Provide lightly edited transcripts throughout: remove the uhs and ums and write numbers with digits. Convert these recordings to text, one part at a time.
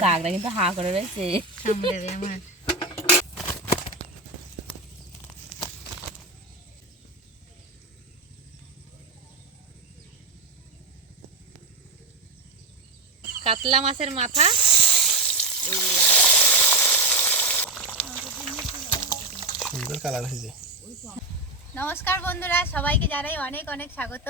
কাকড়া কিন্তু হা করে রয়েছে। আমার কাতলা মাছের মাথা। সুন্দর কালার হয়েছে। নমস্কার বন্ধুরা, সবাইকে জানাই অনেক অনেক স্বাগত।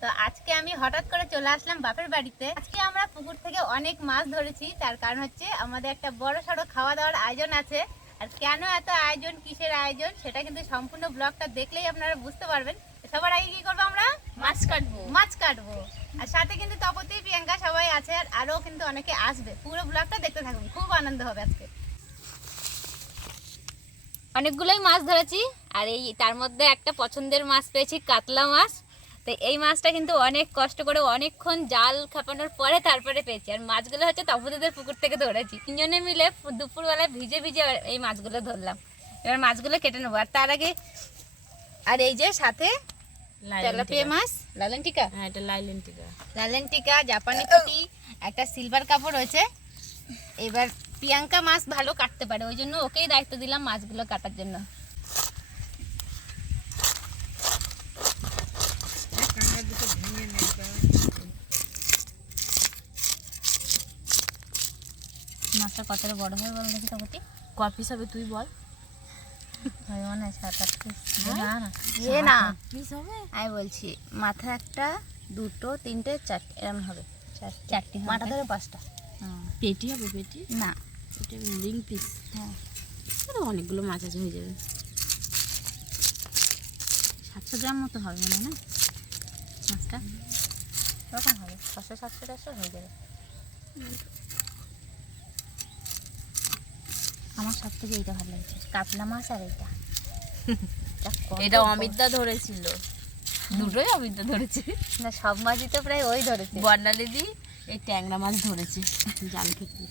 তো আজকে আমি হঠাৎ করে চলে আসলাম বাপের বাড়িতে। আজকে আমরা পুকুর থেকে অনেক মাছ ধরেছি, তার কারণ হচ্ছে আমাদের একটা বড় সড়ো খাওয়া দাওয়ার আয়োজন আছে। আর কেন এত আয়োজন, কিসের আয়োজন, সেটা কিন্তু সম্পূর্ণ ব্লগটা দেখলেই আপনারা বুঝতে পারবেন। সবার আগে কি করবো, আমরা মাছ কাটবো। আর সাথে কিন্তু তপতি, প্রিয়াঙ্কা সবাই আছে, আর আরও কিন্তু অনেকে আসবে। পুরো ব্লগটা দেখতে থাকুন, খুব আনন্দ হবে আজকে। অনেকগুলোই মাছ ধরেছি, আর এই তার মধ্যে একটা পছন্দের মাছ পেয়েছি, কাতলা মাছ। তো এই মাছটা কিন্তু অনেক কষ্ট করে অনেকক্ষণ জাল খাপানোর পরে তারপরে পেয়েছি। আর মাছগুলো হচ্ছে তপতিদের পুকুর থেকে ধরেছি। তিনজনে মিলে দুপুরবেলায় ভিজে ভিজে এই মাছগুলো ধরলাম। এবার মাছগুলো কেটে নেবো। আর তার আগে আর এই যে সাথে তেলাপিয়া মাছ, লালেন্টিকা। হ্যাঁ, এটা লালেন্টিকা, জাপানি পুঁটি, একটা সিলভার কাপড় রয়েছে। এবার প্রিয়াঙ্কা মাছ ভালো কাটতে পারে, ওই জন্য ওকেই দায়িত্ব দিলাম মাছগুলো কাটার জন্য। মাছটা কতটা বড় হবে বল দেখি তপতি। কপিস হবে তুই বল। মানে 7-8 পিস না পিস হবে। আমি বলছি মাথা একটা, দুটো, তিনটে, চারটে এরকম হবে। চারটে মাথা ধরে 5টা। পেটি হবে? পেটি না, এটা রিং পিস। হ্যাঁ, অনেকগুলো মাছ আছে, হয়ে যাবে। 700 গ্রাম মতো হবে মনে হয় না মাছটা? কখন হবে? 600-700 হয়ে যাবে। আমার সব থেকে এইটা ভালো লাগছে, কাতলা মাছ। আর এইটা এটা অমিতদা ধরেছিল, দুটোই অমিতদা ধরেছে। না, সব মাছই তো প্রায় ওই ধরেছে। বর্ণালিদি এই ট্যাংরা মাছ ধরেছে জাল খেতে।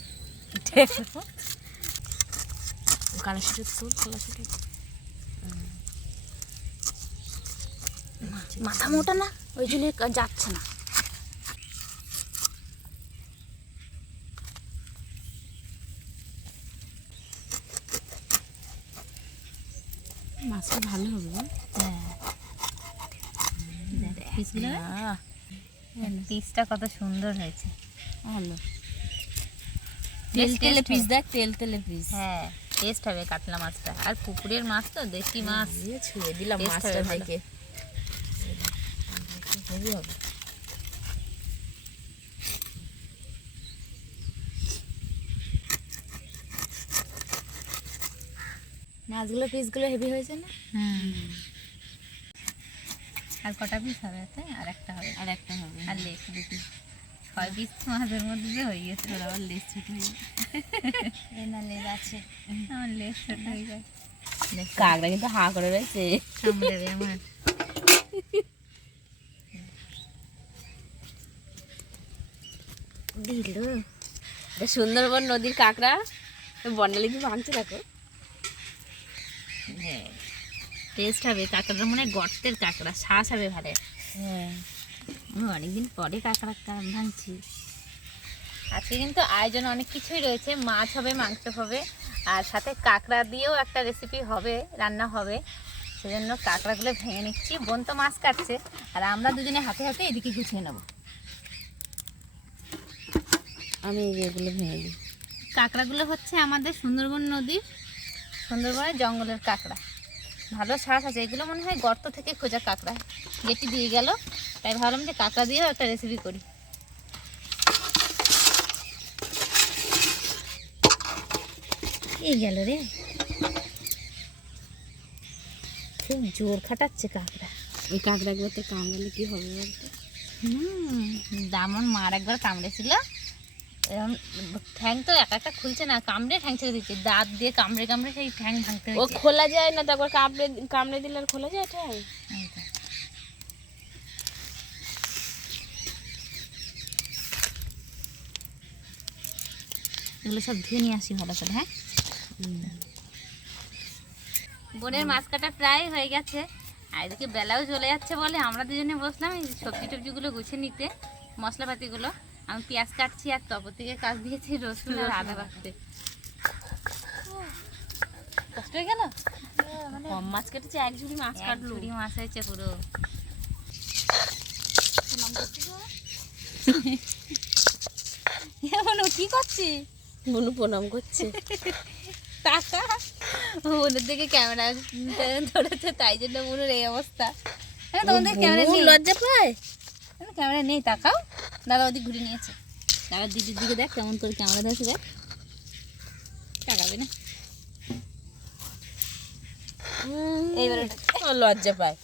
কালাশুটের তোর কালাশুটের মাথা মোটা না, ওই জন্য যাচ্ছে না। মাছটা ভালো হবে বল। পিসটা কত সুন্দর হয়েছে, ভালো। তেল তেলে পিস দেখ, তেল তেলে পিস। হ্যাঁ, টেস্ট হবে কাতলা মাছটা। আর পুকুরের মাছ তো, দেশি মাছ। ছুঁয়ে দিলাম মাছটা দেখে, হেভি হবে। মাছগুলো পিসগুলো হেভি হয়েছে না? আর কটা পিস হবে? আর একটা হবে। আর একটা হবে। আর লেস 2 পিস। 6 পিস মাছের মধ্যে যে হয়ে গেছে। তোর আবার লেস ছোট হয়ে যায়। এই না, লেজ আছে, আমার লেজ ছোট হয়ে যায়। কাকড়া কিন্তু হা করে রয়েছে। সামলাবে আমার। দিল সুন্দরবন নদীর কাকড়া বর্ণালী দিয়ে ভাঙছে, দেখো। টেস্ট হবে। কাঁকড়াটা মনে হয় গর্তের কাঁকড়া, শ্বাস হবে ভালো। হ্যাঁ, আমি অনেকদিন পরে কাঁকড়া ভাঙছি। আজকে কিন্তু আয়োজন অনেক কিছুই রয়েছে, মাছ হবে, মাংস হবে, আর সাথে কাঁকড়া দিয়েও একটা রেসিপি হবে, রান্না হবে। সেজন্য কাঁকড়াগুলো ভেঙে নিচ্ছি। বোন তো মাছ কাটছে, আর আমরা দুজনে হাতে হাতে এদিকে গুছিয়ে নেব। আমি এগুলো ভেঙে দিই। কাঁকড়াগুলো হচ্ছে আমাদের সুন্দরবন নদীর, সুন্দরবনের জঙ্গলের কাঁকড়া, ভালো শ্বাস আছে। এগুলো মনে হয় গর্ত থেকে খোঁজা কাঁকড়া, যেটি দিয়ে গেল, তাই ভাবলাম যে কাঁকড়া দিয়েও একটা রেসিপি করি। এই গেল রে, খুব জোর খাটাচ্ছে কাঁকড়া। ওই কাঁকড়াগুলোতে কামড়ালে কি হবে বলতো? দামন মার একবার কামড়েছিল, এরকম ঠ্যাং তো একা একটা খুলছে না, কামড়ে ঠ্যাং ছেড়ে দিচ্ছে, দাঁত দিয়ে কামড়ে কামড়ে সেই ঠ্যাং ভাঙতে ও হয়েছে। খোলা যায় না, তারপর কামড়ে দিলে আর খোলা যায় ঠ্যাং? এগুলো সব ধুয়ে নিয়ে আসি ভালো করে। হ্যাঁ, বোনের মাছ কাটা প্রায় হয়ে গেছে, আর এদিকে বেলাও চলে যাচ্ছে বলে আমরা দুজনে বসলাম এই সবজি টবজিগুলো গুছিয়ে নিতে, মশলাপাতিগুলো। আমি পেঁয়াজ কাটছি আর তপর থেকে কাজ দিয়েছি রসুন আর আদা কাটতে। কষ্ট হয়ে গেল। কম মাছ কেটেছে, এক ঝুড়ি মাছ এক কাটলো। ঝুড়ি মাছ হয়েছে পুরো। মনু কি করছি? মনু প্রণাম করছে। টাকা মনুর দিকে ক্যামেরা ধরেছে, তাই জন্য মনুর এই অবস্থা। হ্যাঁ তোমাদের ক্যামেরা মনু নেই, লজ্জা পায়। ক্যামেরা নেই, তাকাও। দাদা ওদিক ঘুরে নিয়েছে। তারপর দিদির দিকে দেখ কেমন করে ক্যামেরা ধরেছে, দেখ। তাকাবে না। এইবার লজ্জা পায়।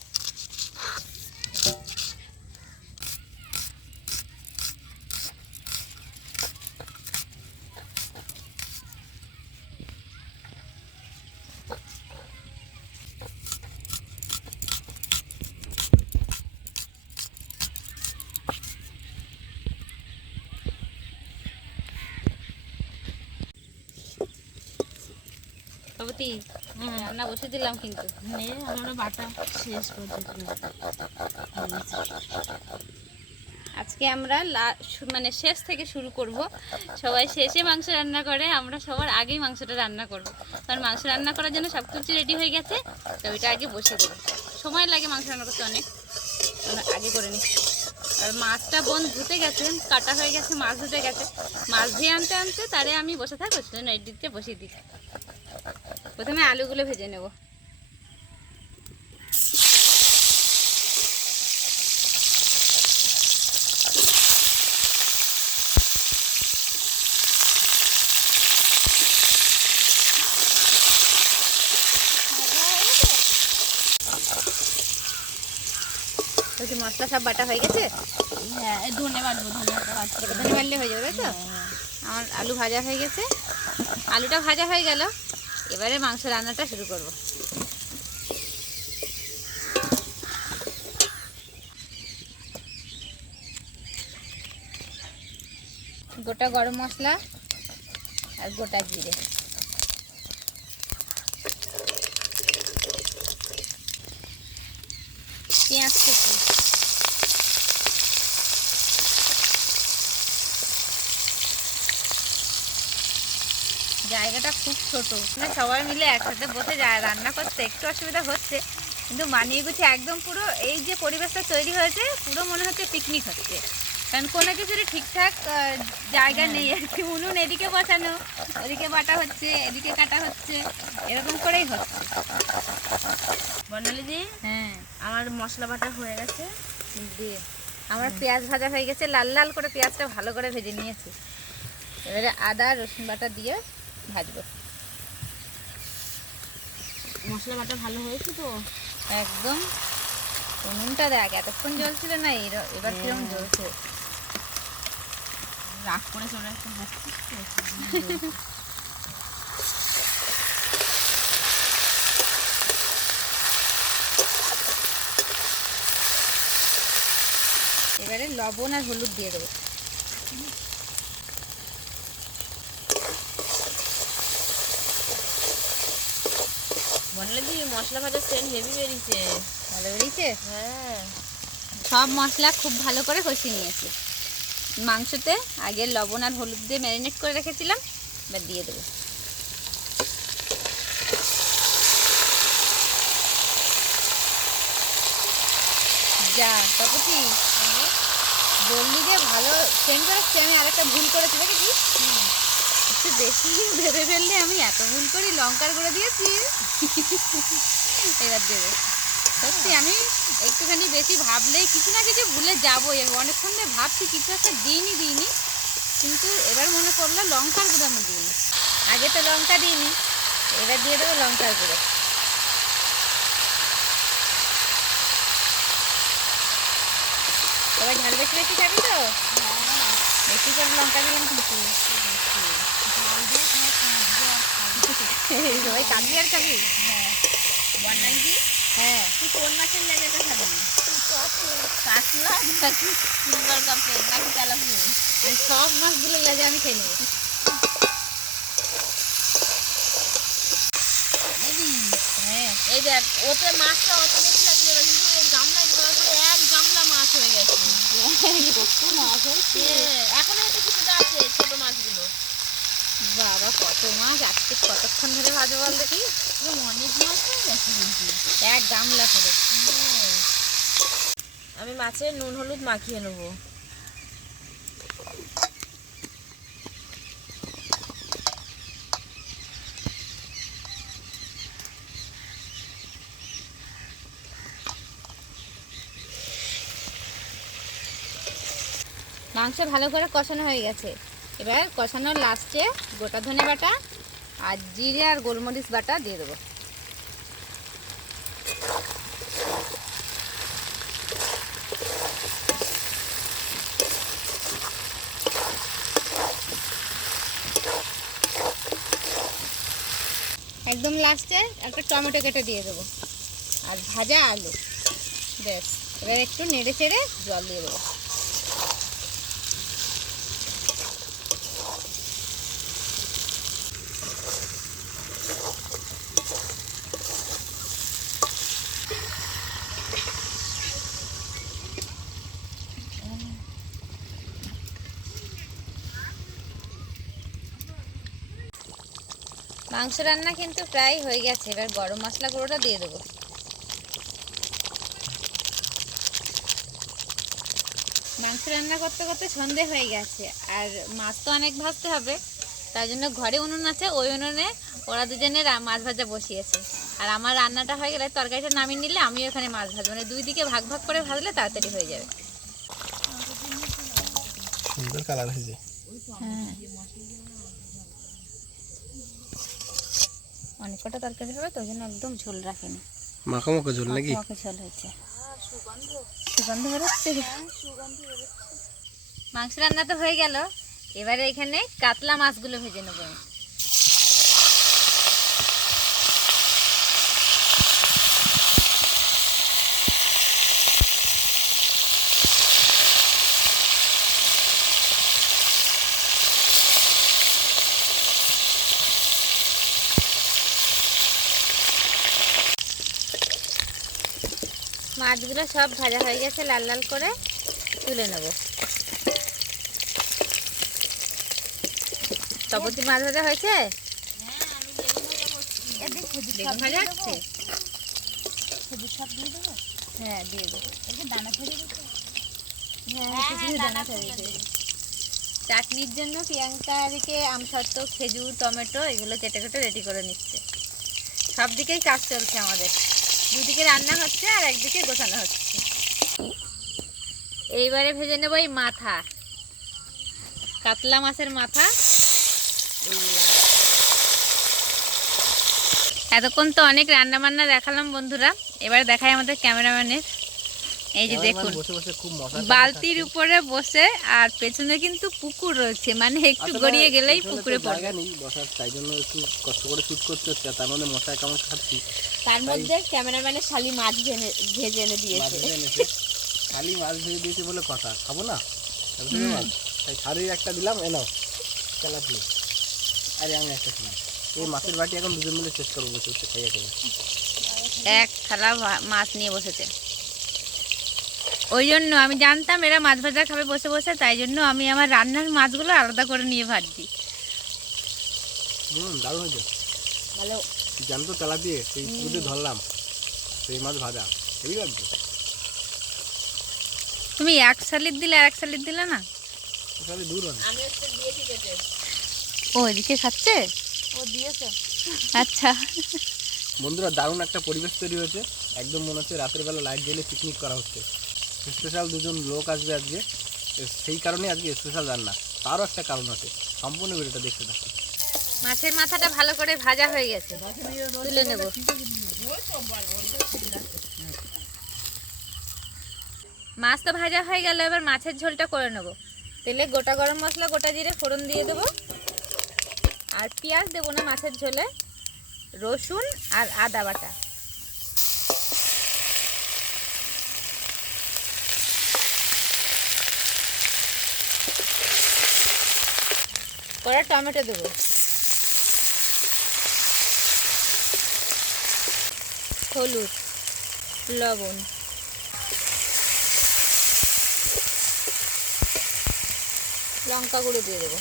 বাবুতি রান্না বসে দিলাম কিন্তু। আমরা বাটা শেষ পর্যন্ত। আজকে আমরা মানে শেষ থেকে শুরু করব। সবাই শেষে মাংস রান্না করে, আমরা সবার আগেই মাংসটা রান্না করব। কারণ মাংস রান্না করার জন্য সব কিছু রেডি হয়ে গেছে, তো ওইটা আগে বসে দেবো। সময় লাগে মাংস রান্না করতে অনেক, আমরা আগে করে নিচ্ছি। আর মাছটা বোন ধুতে গেছে, কাটা হয়ে গেছে, মাছ ধুতে গেছে। মাছ ধুয়ে আনতে আনতে তারে আমি বসে থাকবো, সেজন্য এই দিকটা বসিয়ে দিই। প্রথমে আলুগুলো ভেজে নেব। মশলা সব বাটা হয়ে গেছে। হ্যাঁ, ধনে বাটবো, ধনে ধনে বাটলে হয়ে যাবে, তাই তো? আমার আলু ভাজা হয়ে গেছে, আলুটা ভাজা হয়ে গেল। এবারে মাংস রান্নাটা শুরু করব। গোটা গরম মশলা আর গোটা জিরে, পেঁয়াজ কুচি, জায়গাটা খুব ছোট, মানে সবাই মিলে একসাথে বসে রান্না করতে একটু অসুবিধা হচ্ছে, কিন্তু মানিয়ে গুছিয়ে একদম পুরো এই যে পরিবেশটা তৈরি হয়েছে, পুরো মনে হচ্ছে পিকনিক হচ্ছে। কারণ কোনো কিছুরই ঠিকঠাক জায়গা নেই আর কি। উনুন এদিকে বসানো, ওদিকে বাটা হচ্ছে, এদিকে কাটা হচ্ছে, এরকম করেই হচ্ছে। বর্ণালীদি, হ্যাঁ, আমার মশলা বাটা হয়ে গেছে। দিয়ে আমার পেঁয়াজ ভাজা হয়ে গেছে, লাল লাল করে পেঁয়াজটা ভালো করে ভেজে নিয়েছি। এবারে আদা রসুন বাটা দিয়ে ভাজবো। মশলা বাটা ভালো হয়েছে তো একদম। উনুনটা দেখ, এতক্ষণ জ্বলছিল না, এবার কিরকম জ্বলছে। রাগ করে চলে আসতে বসছিস তো। এবারে লবণ আর হলুদ দিয়ে দেবো। বর্ণালীদি, মশলা ভাজার সেন্ট হেভি বেরিয়েছে। ভালো বেরিয়েছে। হ্যাঁ, সব মশলা খুব ভালো করে কষিয়ে নিয়েছি। মাংসতে আগে লবণ আর হলুদ দিয়ে ম্যারিনেট করে রেখেছিলাম, এবার দিয়ে দেবো। যা তপতি, জলদি দিয়ে ভালো সেন্ট করেছি। আমি আরেকটা ভুল করেছি, দেখেছিস? একটু বেশি ভেবে ফেললে আমি এত ভুল করি, লঙ্কার গুঁড়ো দিয়েছি। এবার দেবো। সত্যি আমি একটুখানি বেশি ভাবলেই কিছু না কিছু ভুলে যাবোই। আমি অনেকক্ষণ ধরে ভাবছি কিছু একটা দিইনি, কিন্তু এবার মনে পড়লো লঙ্কার গুঁড়ো আমি দিইনি। আগে তো লঙ্কা দিইনি, এবার দিয়ে দেবো লঙ্কার গুঁড়ো। সবাই ঝাল বেশি বেশি খাবি তো? বেশি করে লঙ্কা দিলাম কিন্তু। সবাই কাঁদবি আর খাবি? বর্ণালীদি, হ্যাঁ, তুই কোন মাছের লেজাটা খাবি? কাতলা নাকি সিলভার কাপের নাকি তেলাপিয়া? সব মাছগুলো লেজে আমি খেয়ে নেবো। হ্যাঁ, এই দেখ, ওতে মাছটা অত বেশি লাগলো না, কিন্তু এই গামলায় দেওয়ার পরে এক গামলা মাছ হয়ে গেছে। কত মাছ হয়েছে। এখনো বাবা কত মাছ আজকে কতক্ষণ ধরে ভাজো বল দেখি। অনেক মাছ হয়ে গেছে কিন্তু। এক গামলা করে। আমি মাছের নুন হলুদ মাখিয়ে নেবো। মাংস ভালো করে কষানো হয়ে গেছে। এবার কষানোর লাস্টে গোটা ধনে বাটা আর জিরে আর গোলমরিচ বাটা দিয়ে দেবো। একদম লাস্টে একটা টমেটো কেটে দিয়ে দেবো আর ভাজা আলু। ব্যাস, এবার একটু নেড়ে চেড়ে জল দিয়ে দেবো। মাংস রান্না কিন্তু প্রায় হয়ে গেছে। এবার গরম মশলা গুঁড়োটা দিয়ে দেবো। মাংস রান্না করতে করতে সন্ধে হয়ে গেছে আর মাছ তো অনেক ভাজতে হবে, তাই জন্য ঘরে উনুন আছে, ওই উনুনে ওরা দুজনে মাছ ভাজা বসিয়েছে। আর আমার রান্নাটা হয়ে গেলে তরকারিটা নামিয়ে নিলে আমি ওখানে মাছ ভাজবো, মানে দুই দিকে ভাগ ভাগ করে ভাজলে তাড়াতাড়ি হয়ে যাবে। সুন্দর কালার হয়েছে। হ্যাঁ, অনেক কটা তরকারি হবে তো ওই জন্য একদম ঝোল রাখেনি। মাখো মাখো ঝোল নাকি? মাখো ঝোল হয়েছে। সুগন্ধ বেরোচ্ছে। মাংস রান্না তো হয়ে গেল, এবারে এখানে কাতলা মাছগুলো ভেজে নেবো। মাছগুলো সব ভাজা হয়ে গেছে, লাল লাল করে তুলে নেব। তপতি মাছ ভাজা হয়েছে? বেগুন ভাজা হচ্ছে। হ্যাঁ দিয়ে দেবো। চাটনির জন্য প্রিয়াঙ্কা এদিকে আমসত্ত্ব, খেজুর, টমেটো এগুলো কেটে কেটে রেডি করে নিচ্ছে। সব দিকেই কাজ চলছে আমাদের, দুদিকে রান্না হচ্ছে আর একদিকে গোছানো হচ্ছে। এইবারে ভেজে নেব এই মাথা, কাতলা মাছের মাথা। এতক্ষণ তো অনেক রান্না বান্না দেখালাম বন্ধুরা, এবার দেখাই আমাদের ক্যামেরাম্যানের। এই যে দেখুন বালতির উপরে বসে, আর পেছনে কিন্তু পুকুর রয়েছে, মানে একটু গড়িয়ে গেলেই পুকুরে পড়বে। তাই জন্য একটু কষ্ট করে শুট করতে হচ্ছে, তার মধ্যে মশায় কেমন খাচ্ছি। তার মধ্যে ক্যামেরাম্যানের শালি মাছ ভেজে এনে দিয়েছে। খালি মাছ ভেজে দিয়েছে বলে কথা, খাবো না তাই শাড়ি একটা দিলাম, এলো তেলাপিয়া। আরে আমি একটা খেলাম। এই মাছের বাটি এখন দুজন মিলে শেষ করবো, বসে বসে খাইয়া খাইয়া। এক থালা মাছ নিয়ে বসেছে। ওই জন্য আমি জানতাম এরা মাছ ভাজা খাবে বসে বসে, তাই জন্য আমি আমার রান্নার মাছগুলো আলাদা করে নিয়ে ভাজছি। দারুণ হয়েছে, ভালো। জানতো তেলা দিয়ে সেই পুকুরে ধরলাম, সেই মাছ ভাজা হেবি লাগবে। তুমি এক শালির দিলে আর এক শালির দিলে না? দূর আমি একটা দিয়েছি কেটে। ও এদিকে খাচ্ছে, ও দিয়েছে। আচ্ছা বন্ধুরা, দারুণ একটা পরিবেশ তৈরি হয়েছে। একদম মনে হচ্ছে রাতের বেলা লাইট জ্বেলে পিকনিক করা হচ্ছে। স্পেশাল দুজন লোক আসবে আজকে, সেই কারণে আজকে স্পেশাল রান্না। তারও একটা কারণ আছে, সম্পূর্ণ ভিডিওটা দেখতে থাকুন। মাছের মাথাটা ভালো করে ভাজা হয়ে গেছে, তুলে নেব। মাছ তো ভাজা হয়ে গেল, এবার মাছের ঝোলটা করে নেব। তেলে গোটা গরম মশলা, গোটা জিরে ফোড়ন দিয়ে দেবো। আর পেঁয়াজ দেবো না মাছের ঝোলে, রসুন আর আদা বাটা। পরে টমেটো দেবো, হলুদ, লবণ, লঙ্কা গুঁড়ো দিয়ে দেবো।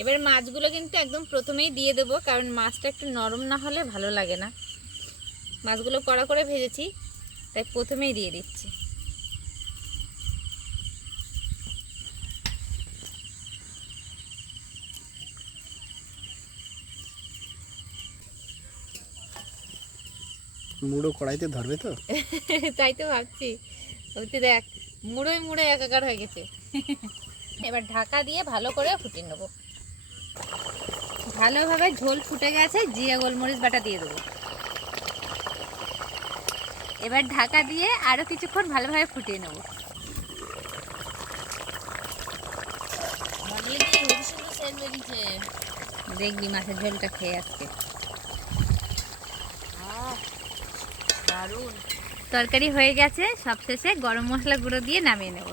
এবার মাছগুলো কিন্তু একদম প্রথমেই দিয়ে দেবো, কারণ মাছটা একটু নরম না হলে ভালো লাগে না। মাছগুলো কড়া করে ভেজেছি, তাই প্রথমেই দিয়ে দিচ্ছি। মুড়ো কড়াইতে ধরবে তো? তাই তো ভাবছি। বলছি দেখ, মুড়োয় মুড়োয় একাকার হয়ে গেছে। এবার ঢাকা দিয়ে ভালো করে ফুটিয়ে নেবো। ভালোভাবে ঝোল ফুটে গেছে, জিরা গোলমরিচ বাটা দিয়ে দেবো। এবার ঢাকা দিয়ে আরো কিছুক্ষণ ভালোভাবে ফুটিয়ে নেব। দেখবি মাছের ঝোলটা খেয়ে আসছে। দারুণ তরকারি হয়ে গেছে, সবশেষে গরম মশলা গুঁড়ো দিয়ে নামিয়ে নেব।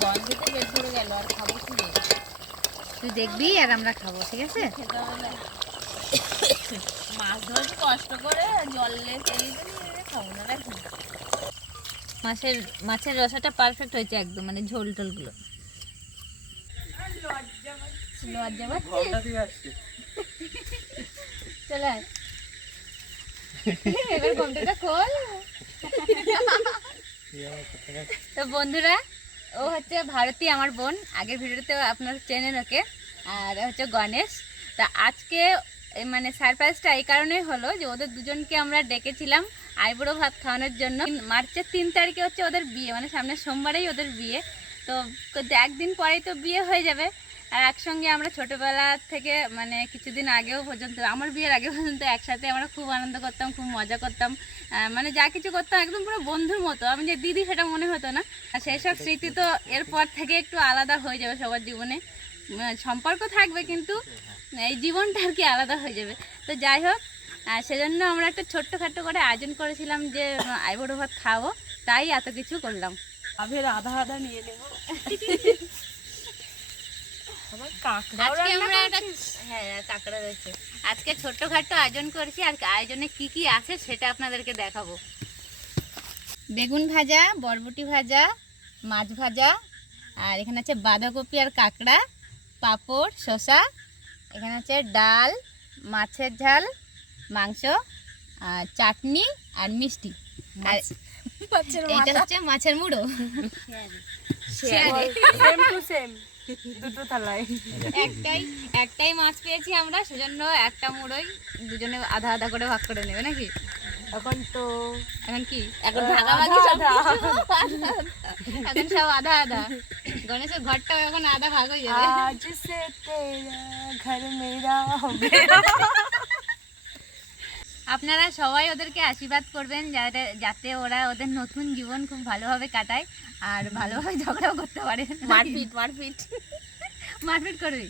গন্ধতে পেট ভরে গেল, আর খাবো কি? তুই দেখবি আর আমরা খাবো, ঠিক আছে? খেতে হবে না। মাছ ধরছি কষ্ট করে, জল ফেলি খাবো না নাকি? মাছের রসাটা পারফেক্ট হয়েছে একদম, মানে ঝোল টোলগুলো। লজ্জা পাচ্ছিস? চলে আয়। এবার ঘন্টাটা খোল। তো বন্ধুরা, ও হচ্ছে ভারতী, আমার বোন। আগের ভিডিওতে আপনারা চেনেন ওকে। আর হচ্ছে গণেশ। তা আজকে মানে সারপ্রাইজটা এই কারণেই হলো যে ওদের দুজনকে আমরা ডেকেছিলাম আইবুড়ো ভাত খাওয়ানোর জন্য। মার্চের 3 তারিখে হচ্ছে ওদের বিয়ে, মানে সামনের সোমবারেই ওদের বিয়ে। তো একদিন পরেই তো বিয়ে হয়ে যাবে। আর একসঙ্গে আমরা ছোটোবেলা থেকে মানে কিছুদিন আগেও পর্যন্ত, আমার বিয়ের আগে পর্যন্ত একসাথে আমরা খুব আনন্দ করতাম, খুব মজা করতাম। মানে যা কিছু করতাম একদম পুরো বন্ধুর মতো। আমি যে দিদি সেটা মনে হতো না। আর সেই সব স্মৃতি তো এরপর থেকে একটু আলাদা হয়ে যাবে সবার জীবনে। সম্পর্ক থাকবে কিন্তু এই জীবনটা আর কি আলাদা হয়ে যাবে। তো যাই হোক, সেজন্য আমরা একটা ছোট্টখাট্টো করে আয়োজন করেছিলাম যে আইবুড়ো ভাত খাবো, তাই এত কিছু করলাম। আধের আধা আধা নিয়ে নেবো। আজকে আমরা কাঁকড়া রয়েছে। আজকে ছোট্টখাট্টো আয়োজন করেছি, আর আয়োজনে কি কি আছে সেটা আপনাদেরকে দেখাবো। বেগুন ভাজা, বরবটি ভাজা, মাছ ভাজা, আর এখানে আছে বাঁধাকপি আর কাঁকড়া, পাঁপড়, শসা, এখানে আছে ডাল, মাছের ঝাল, মাংস, আর চাটনি আর মিষ্টি। আর এটা হচ্ছে মাছের মুড়ো। দুটো থালায় একটাই মাছ পেয়েছি আমরা, সেজন্য একটা মুড়োই দুজনে আধা আধা করে ভাগ করে নেবে নাকি? এখন কি এখন ভাগাভাগি সব কিছু। এখন সব আধা আধা। গণেশের ঘরটাও এখন আধা ভাগ হয়ে যাবে। আজ সে তেরা ঘর মেরা হবে। আপনারা সবাই ওদেরকে আশীর্বাদ করবেন যাতে ওরা ওদের নতুন জীবন খুব ভালোভাবে কাটায় আর ভালোভাবে ঝগড়াও করতে পারে। মারপিট করবি,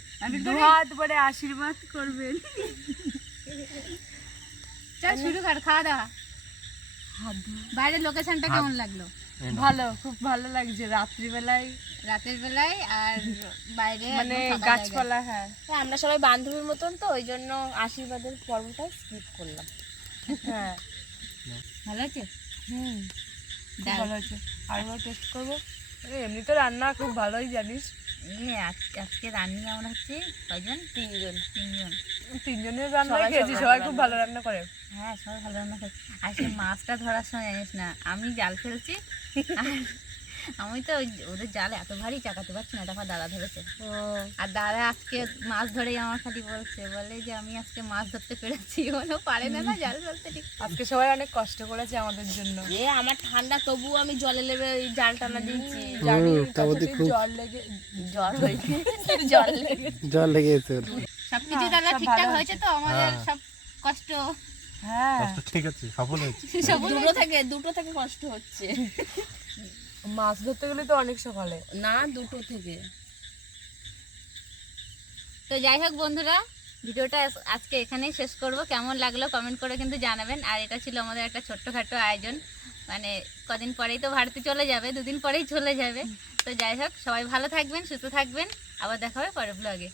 হাত ভরে আশীর্বাদ করবেন। চল শুরু কর খাওয়া দাওয়া। বাইরের লোকেশনটা কেমন লাগলো? ভালো, খুব ভালো লাগছে। রাতের বেলায় আর বাইরে মানে গাছপালা। হ্যাঁ, আমরা সবাই বান্ধবীর মতন, তো ওই জন্য আশীর্বাদের পর্বটা স্কিপ করলাম। হ্যাঁ, ভালো আছে। ভালো আছে। আরেকবার টেস্ট করবো। এমনি তো রান্না খুব ভালোই জানিস। আজকে রান্না আমরা হচ্ছে কয়জন? তিনজনের রান্না খেয়েছি, সবাই খুব ভালো রান্না করে। হ্যাঁ, সবাই ভালো রান্না করে। আর সে মাছটা ধরার সময় জানিস না, আমি জাল ফেলছি, আমি তো ওদের জাল এত ভারী চাকাতে পারছি না, তারপর দাদা ধরেছে। আর দাদা আজকে মাছ ধরেই আমার খালি বলে যে আমি আজকে মাছ ধরতে পেরেছি। ওনো পারে না জাল ফেলতে। ঠিক আজকে সবাই অনেক কষ্ট করেছে আমাদের জন্য। আমার ঠান্ডা, তবু আমি জলে লেবে জাল টানা দিয়েছি। জল লেগেছে। সবকিছু দাদা ঠিকঠাক হয়েছে তো? আমাদের সব কষ্ট ঠিক আছে, সফল হয়েছে। দুটো থেকে কষ্ট হচ্ছে। মাছ ধরতে গেলে তো অনেক সকালে না, 2টো থেকে। তো যাই হোক বন্ধুরা, ভিডিওটা আজকে এখানেই শেষ করব। কেমন লাগলো কমেন্ট করে কিন্তু জানাবেন। আর এটা ছিল আমাদের একটা ছোট্টখাট্টো আয়োজন। মানে কদিন পরেই তো ভারতে চলে যাবে, 2 দিন পরেই চলে যাবে। তো যাই হোক, সবাই ভালো থাকবেন, সুস্থ থাকবেন। আবার দেখা হবে পরের ব্লগে।